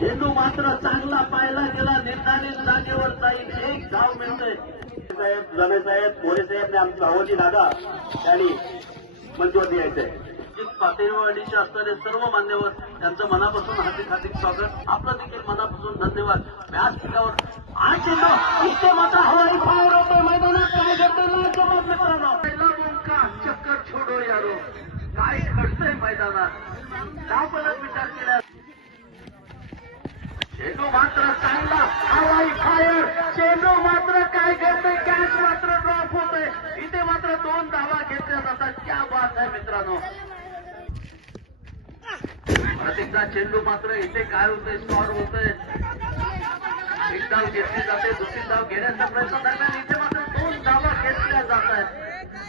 चेंडू मात्र चांगला पाहिला गेला निर्धारित जागेवर जाईल एक धाव मिळतंय. साहेब जमे साहेब मोरे साहेब आणि आमचे भावजी दादा त्यांनी मंचवरती यायचंय. पातळीवाडीचे असणारे सर्व मान्यवर त्यांचं मनापासून हार्दिक हार्दिक स्वागत. आपलं देखील मनापासून धन्यवाद. व्यास ठिकावर आणि चेंडू इथे मात्र हवाई फायर होतोय. मैदानात नाही. सोबत मित्रांनो. पहिला मोका चक्कर छोडो यारो. काय घडतंय मैदानात? का परत विचार केला चेंडू मात्र चांगला हवाई फायर चेंडू मात्र काय करतोय कॅच मात्र ड्रॉप होतोय. इथे मात्र दोन धावा घेतल्या जातात. क्या बात आहे मित्रांनो. परत चेंडू मात्र इथे काय होतंय? स्कॉर होतोय. एक धाव घेतली जाते दुसरी धाव घेण्याचा प्रयत्न दरम्यान इथे मात्र दोन धावा घेतल्या जात आहेत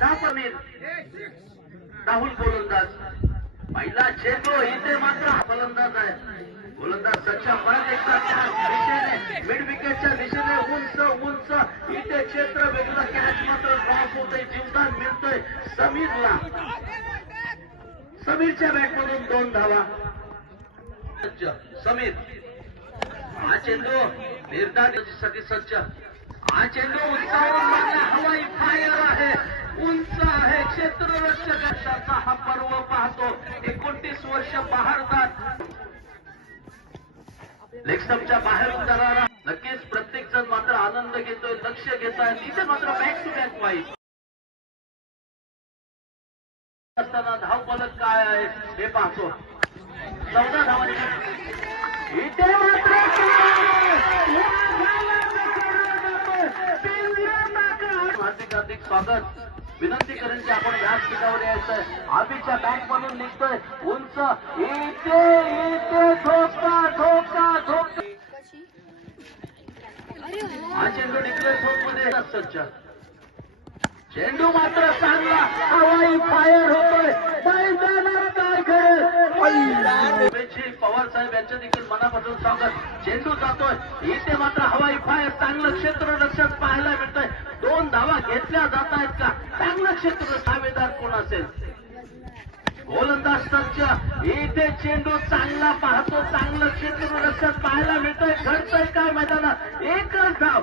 दहा समीर. राहुल गोलंदाज पहिला चेंडू इथे मात्र फलंदाज आहे. गोलंदाज सच्चा परत एकदा त्या दिशेने मिड विकेटच्या दिशेने उंच उंच इथे क्षेत्र वेगळा कॅच मात्र ड्रॉप होतोय जीवदान मिळतोय समीरला. समीरच्या बॅटमधून दोन धावा. सज्ज समीर. हा चेंडू निर्धारासाठी सज्ज. हा चेंडू उंचावरून हवाई फायर आहे. उंच आहे क्षेत्ररक्षकाचा हा पर्व पाहतो. एकोणतीस वर्ष भारतात लेगस्टमच्या बाहेरून जाणारा नक्कीच प्रत्येक जण मात्र आनंद घेतोय लक्ष घेत आहे तिथे मात्र बॅक टू बॅक वाईट असताना धाव फलक काय आहे हे पाहतो. चौदा धावांची. इथे मात्र हार्दिक हार्दिक स्वागत. विनंती करेन की आपण व्यासपीठावर यायचंय. आबीच्या बँक मधून निघतोय. उंच. इथे इथे ठोका ठोका ठोका. हा चेंडू डिक्लेअरमध्ये सज्ज. चेंडू मात्र चांगला हवाई फायर होतोय. मैदानात काय करेल पवार साहेब यांच्या देखील मनापासून सांगत चेंडू जातोय. इथे मात्र हवाई फायर चांगलं क्षेत्र लक्षात पाहायला मिळतंय. दोन धावा घेतल्या जात आहेत का? चांगलं क्षेत्र दावेदार कोण असेल? गोलंदाज सज्ज. इथे चेंडू चांगला पाहतो. चांगलं क्षेत्र लक्षात पाहायला मिळतंय घडतंय काय मैदानात एकच धाव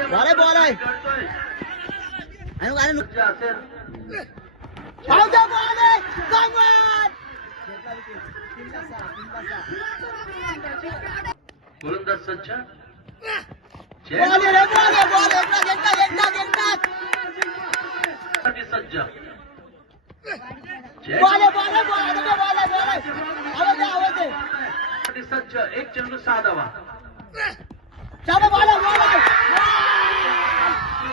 बॉल आहे आवाज आहे आवाज आहे साठी सज्ज एक चेंडू सहा धावा चालू बॉल